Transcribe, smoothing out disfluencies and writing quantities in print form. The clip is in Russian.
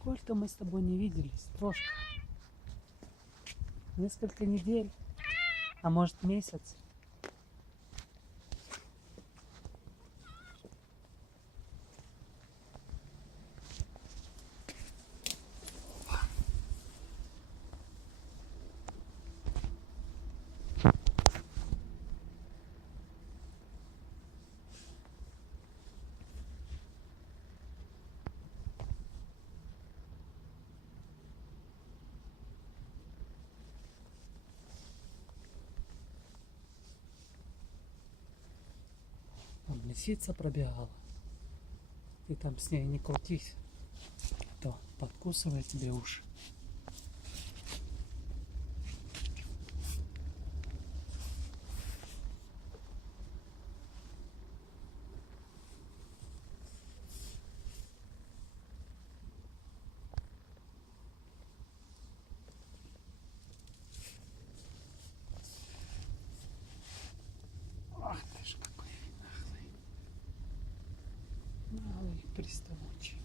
Сколько мы с тобой не виделись, Трошка? Несколько недель, а может месяц. Там лисица пробегала. Ты там с ней не крутись, а то подкусывает тебе уши. Ах ты ж какой нахлый. Наглый приставучий.